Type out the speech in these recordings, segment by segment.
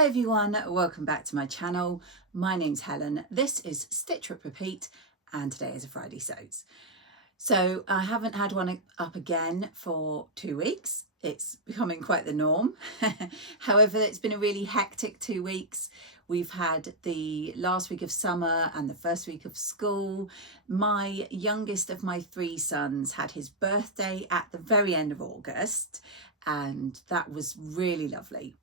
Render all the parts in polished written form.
Hi everyone, welcome back to my channel. My name's Helen. This is Stitch Rip Repeat and today is a Friday Sews. So I haven't had one up again for 2 weeks. It's becoming quite the norm. However, it's been a really hectic 2 weeks. We've had the last week of summer and the first week of school. My youngest of my 3 sons had his birthday at the very end of August, and that was really lovely.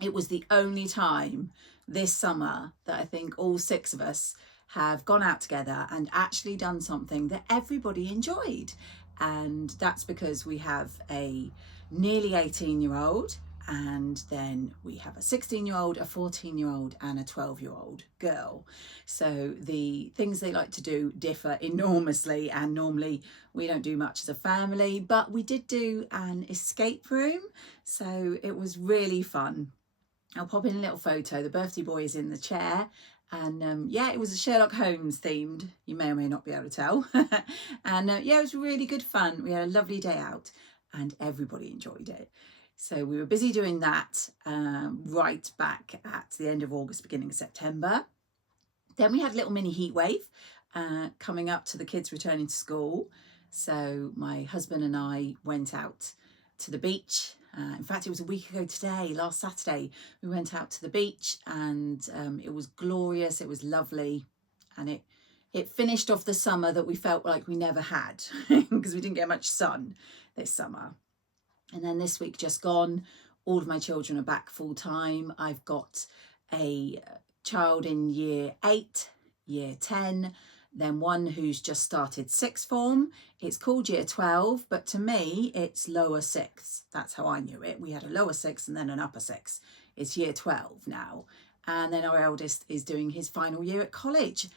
It was the only time this summer that I think all 6 of us have gone out together and actually done something that everybody enjoyed. And that's because we have a nearly 18-year-old, and then we have a 16-year-old, a 14-year-old and a 12-year-old girl. So the things they like to do differ enormously, and normally we don't do much as a family, but we did do an escape room, so it was really fun. I'll pop in a little photo. The birthday boy is in the chair, and yeah, it was a Sherlock Holmes themed. You may or may not be able to tell. And yeah, it was really good fun. We had a lovely day out and everybody enjoyed it. So we were busy doing that right back at the end of August, beginning of September. Then we had a little mini heat wave coming up to the kids returning to school. So my husband and I went out to the beach. In fact, it was a week ago today, last Saturday, we went out to the beach, and it was glorious. It was lovely, and it finished off the summer that we felt like we never had because we didn't get much sun this summer. And then this week just gone, all of my children are back full time. I've got a child in year 8, year 10, then one who's just started 6th form. It's called year 12, but to me it's lower 6th. That's how I knew it. We had a lower 6th and then an upper 6th. It's year 12 now. And then our eldest is doing his final year at college.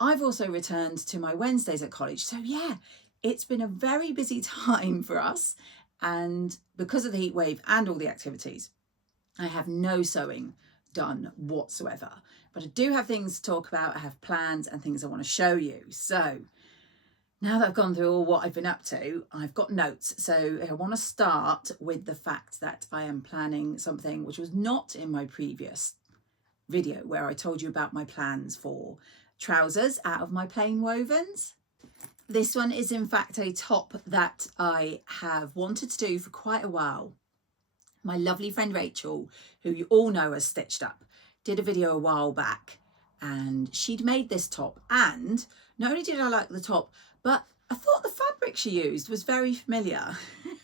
I've also returned to my Wednesdays at college. So yeah, it's been a very busy time for us. And because of the heat wave and all the activities, I have no sewing done whatsoever, but I do have things to talk about. I have plans and things I want to show you. So now that I've gone through all what I've been up to, I've got notes. So I want to start with the fact that I am planning something which was not in my previous video, where I told you about my plans for trousers out of my plain wovens. This one is in fact a top that I have wanted to do for quite a while. My lovely friend Rachel, who you all know as Stitched Up, did a video a while back, and she'd made this top, and not only did I like the top, but I thought the fabric she used was very familiar.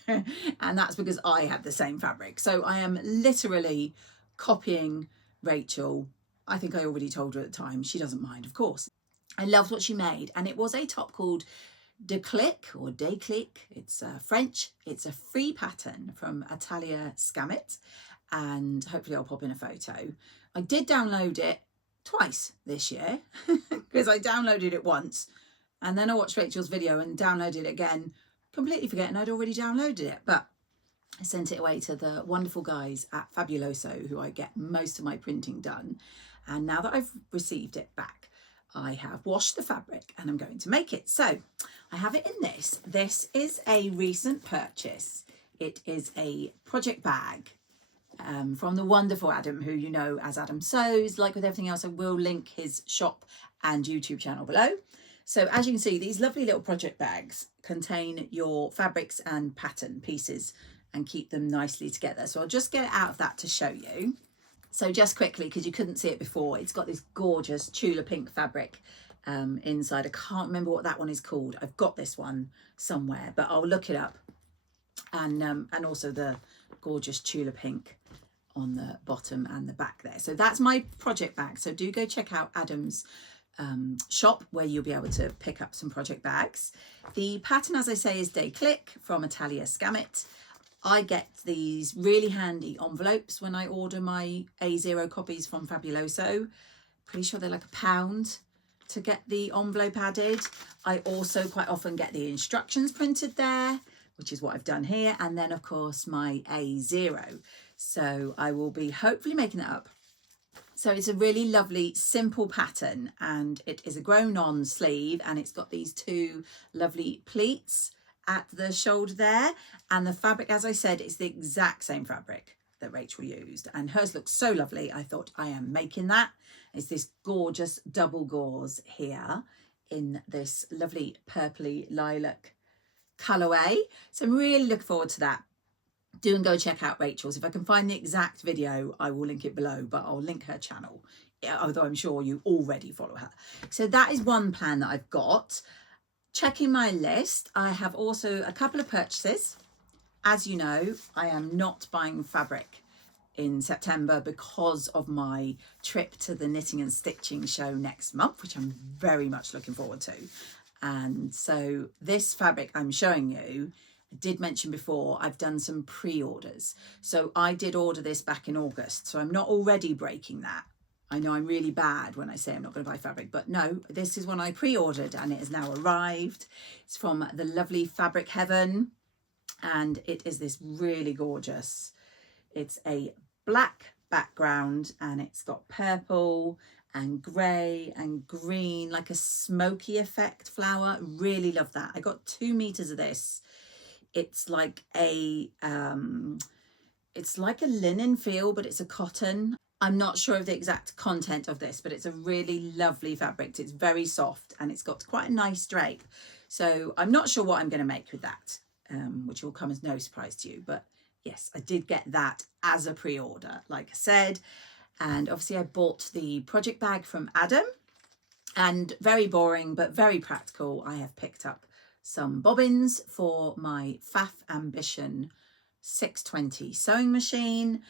And that's because I had the same fabric. So I am literally copying Rachel. I think I already told her at the time. She doesn't mind, of course. I loved what she made, and it was a top called Declic or Declic. It's French. It's a free pattern from Atelier Scammit, and hopefully I'll pop in a photo. I did download it twice this year because I downloaded it once and then I watched Rachel's video and downloaded it again, completely forgetting I'd already downloaded it. But I sent it away to the wonderful guys at Fabuloso, who I get most of my printing done. And now that I've received it back, I have washed the fabric and I'm going to make it. So I have it in this. This is a recent purchase. It is a project bag from the wonderful Adam, who you know as Adam Sews. Like with everything else, I will link his shop and YouTube channel below. So as you can see, these lovely little project bags contain your fabrics and pattern pieces and keep them nicely together. So I'll just get it out of that to show you. So just quickly, because you couldn't see it before, it's got this gorgeous Tula pink fabric inside. I can't remember what that one is called. I've got this one somewhere, but I'll look it up. And also the gorgeous Tula pink on the bottom and the back there. So that's my project bag. So do go check out Adam's shop, where you'll be able to pick up some project bags. The pattern, as I say, is Declic from Atelier Scammit. I get these really handy envelopes when I order my A0 copies from Fabuloso. Pretty sure they're like £1 to get the envelope added. I also quite often get the instructions printed there, which is what I've done here. And then of course my A0. So I will be hopefully making that up. So it's a really lovely, simple pattern, and it is a grown on sleeve, and it's got these 2 lovely pleats at the shoulder there. And the fabric, as I said, is the exact same fabric that Rachel used, and hers looks so lovely. I thought, I am making that. It's this gorgeous double gauze here in this lovely purpley lilac colourway. So I'm really looking forward to that. Do and go check out Rachel's. If I can find the exact video, I will link it below, but I'll link her channel, although I'm sure you already follow her. So that is one plan that I've got. Checking my list, I have also a couple of purchases. As you know, I am not buying fabric in September because of my trip to the knitting and stitching show next month, which I'm very much looking forward to. And so this fabric I'm showing you, I did mention before, I've done some pre-orders. So I did order this back in August, so I'm not already breaking that. I know I'm really bad when I say I'm not going to buy fabric, but no, this is one I pre-ordered and it has now arrived. It's from the lovely Fabric Heaven. And it is this really gorgeous, it's a black background and it's got purple and grey and green, like a smoky effect flower. Really love that. I got 2 meters of this. It's like a linen feel, but it's a cotton. I'm not sure of the exact content of this, but it's a really lovely fabric. It's very soft and it's got quite a nice drape. So I'm not sure what I'm going to make with that. Which will come as no surprise to you, but yes, I did get that as a pre-order, like I said. And obviously I bought the project bag from Adam, and very boring but very practical, I have picked up some bobbins for my Faf Ambition 620 sewing machine.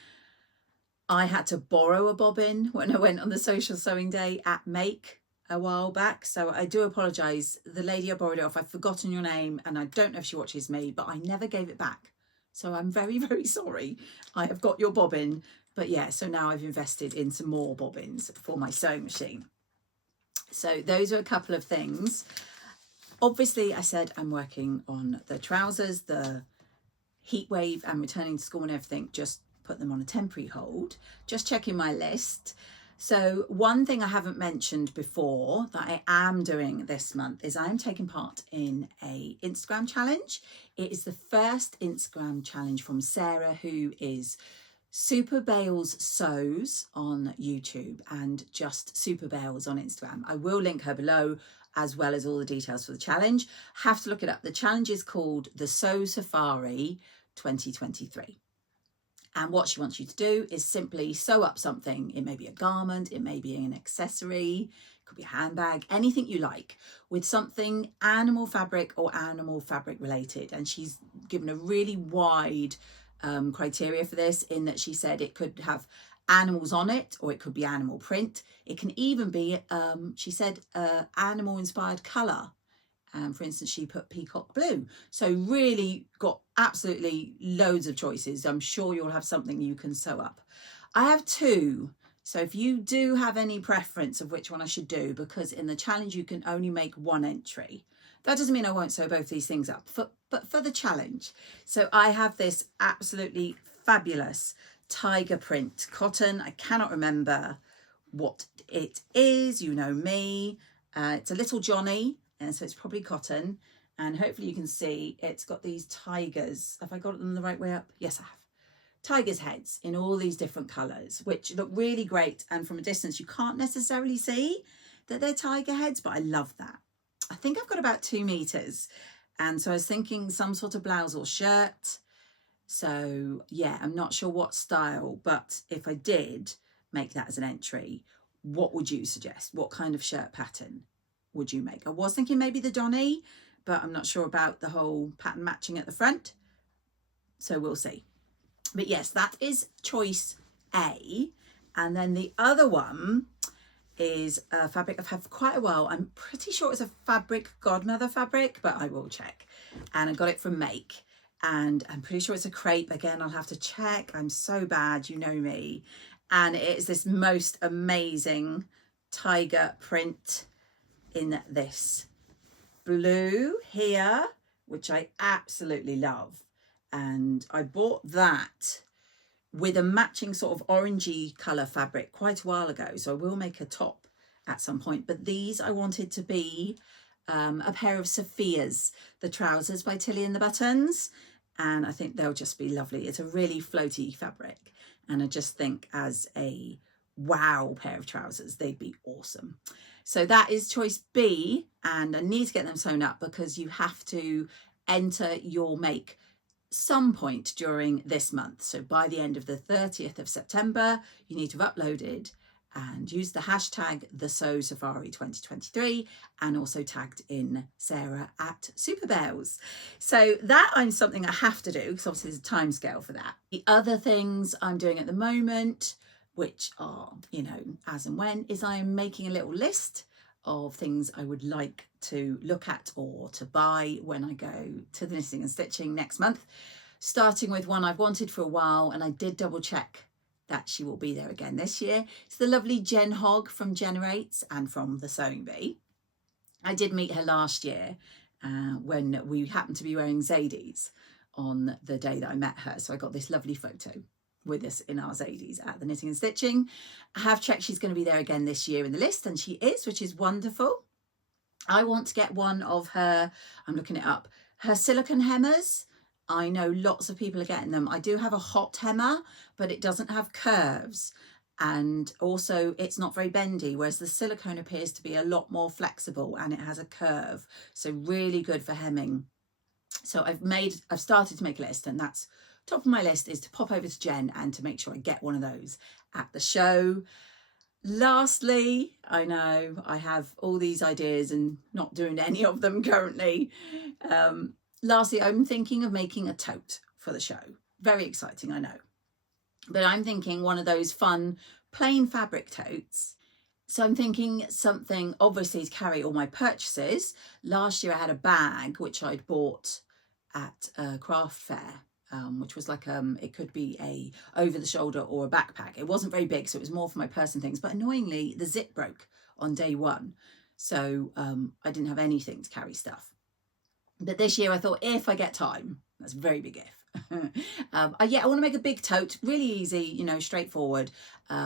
I had to borrow a bobbin when I went on the social sewing day at Make a while back, so I do apologise. The lady I borrowed it off, I've forgotten your name and I don't know if she watches me, but I never gave it back, so I'm very, very sorry. I have got your bobbin, but yeah, so now I've invested in some more bobbins for my sewing machine. So those are a couple of things. Obviously I said I'm working on the trousers, the heat wave and returning to school and everything, just put them on a temporary hold. Just checking my list. So one thing I haven't mentioned before that I am doing this month is I'm taking part in a Instagram challenge. It is the first Instagram challenge from Sarah, who is Super Bales Sews on YouTube and just Super Bales on Instagram. I will link her below, as well as all the details for the challenge. Have to look it up. The challenge is called the Sew Safari 2023. And what she wants you to do is simply sew up something. It may be a garment, it may be an accessory, it could be a handbag, anything you like, with something animal fabric or animal fabric related. And she's given a really wide criteria for this, in that she said it could have animals on it, or it could be animal print. It can even be, she said, animal inspired colour. For instance, she put peacock blue. So really got absolutely loads of choices. I'm sure you'll have something you can sew up. I have 2. So if you do have any preference of which one I should do, because in the challenge you can only make 1 entry. That doesn't mean I won't sew both these things up, but for the challenge. So I have this absolutely fabulous tiger print cotton. I cannot remember what it is. You know me. It's a little Johnny. And so it's probably cotton, and hopefully you can see it's got these tigers. Have I got them the right way up? Yes, I have. Tigers' heads in all these different colours, which look really great. And from a distance, you can't necessarily see that they're tiger heads, but I love that. I think I've got about 2 meters. And so I was thinking some sort of blouse or shirt. So yeah, I'm not sure what style, but if I did make that as an entry, what would you suggest? What kind of shirt pattern would you make? I was thinking maybe the Donny, but I'm not sure about the whole pattern matching at the front, so we'll see. But yes, that is choice A. And then the other one is a fabric I've had for quite a while. I'm pretty sure it's a Fabric Godmother fabric, but I will check. And I got it from Make, and I'm pretty sure it's a crepe. Again, I'll have to check. I'm so bad, you know me. And it is this most amazing tiger print in this blue here, which I absolutely love. And I bought that with a matching sort of orangey colour fabric quite a while ago, so I will make a top at some point. But these I wanted to be a pair of Safiya's, the trousers by Tilly and the Buttons. and I think they'll just be lovely. It's a really floaty fabric, and I just think as a wow pair of trousers, they'd be awesome. So that is choice B, and I need to get them sewn up because you have to enter your make some point during this month. So by the end of the 30th of September, you need to have uploaded and use the hashtag #TheSewSafari2023 and also tagged in Sarah at Superbells. So that I'm something I have to do because obviously there's a time scale for that. The other things I'm doing at the moment, which are, you know, as and when, is I'm making a little list of things I would like to look at or to buy when I go to the Knitting and Stitching next month, starting with one I've wanted for a while, and I did double check that she will be there again this year. It's the lovely Jen Hogg from Generates and from the Sewing Bee. I did meet her last year when we happened to be wearing Zadies on the day that I met her. So I got this lovely photo with us in our Zadies at the Knitting and Stitching. I have checked she's going to be there again this year in the list, and she is, which is wonderful. I want to get one of her, I'm looking it up, her silicone hemmers. I know lots of people are getting them. I do have a hot hemmer, but it doesn't have curves, and also it's not very bendy, whereas the silicone appears to be a lot more flexible and it has a curve. So really good for hemming. So I've started to make a list, and that's top of my list is to pop over to Jen and to make sure I get one of those at the show. Lastly, I know I have all these ideas and not doing any of them currently. Lastly, I'm thinking of making a tote for the show. Very exciting, I know. But I'm thinking one of those fun plain fabric totes. So I'm thinking something obviously to carry all my purchases. Last year I had a bag which I'd bought at a craft fair, which was like, it could be a over the shoulder or a backpack. It wasn't very big, so it was more for my purse and things. But annoyingly, the zip broke on day one. So I didn't have anything to carry stuff. But this year I thought, if I get time, that's a very big if. I want to make a big tote, really easy, you know, straightforward,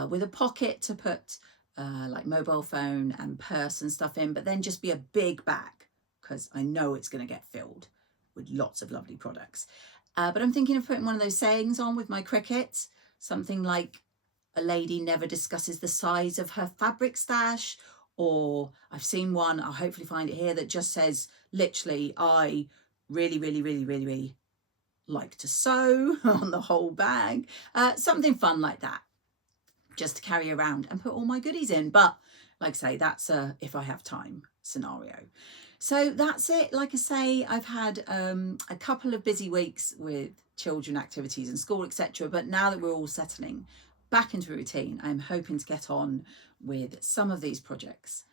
with a pocket to put like mobile phone and purse and stuff in, but then just be a big bag because I know it's going to get filled with lots of lovely products. But I'm thinking of putting one of those sayings on with my Cricut, something like a lady never discusses the size of her fabric stash, or I've seen one, I'll hopefully find it here, that just says literally, I really like to sew on the whole bag. Something fun like that, just to carry around and put all my goodies in. But like I say, that's a if I have time scenario. So that's it. Like I say, I've had a couple of busy weeks with children activities and school, etc. But now that we're all settling back into a routine, I'm hoping to get on with some of these projects,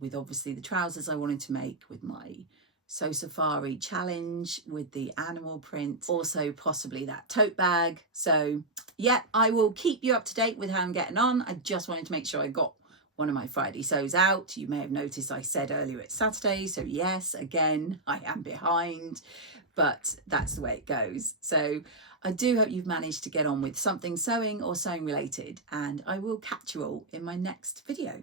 with obviously the trousers I wanted to make, with my Sew Safari challenge with the animal print, also possibly that tote bag. So yeah, I will keep you up to date with how I'm getting on. I just wanted to make sure I got one of my Friday sews out. You may have noticed I said earlier it's Saturday, so yes, again, I am behind, but that's the way it goes. So I do hope you've managed to get on with something sewing or sewing related, and I will catch you all in my next video.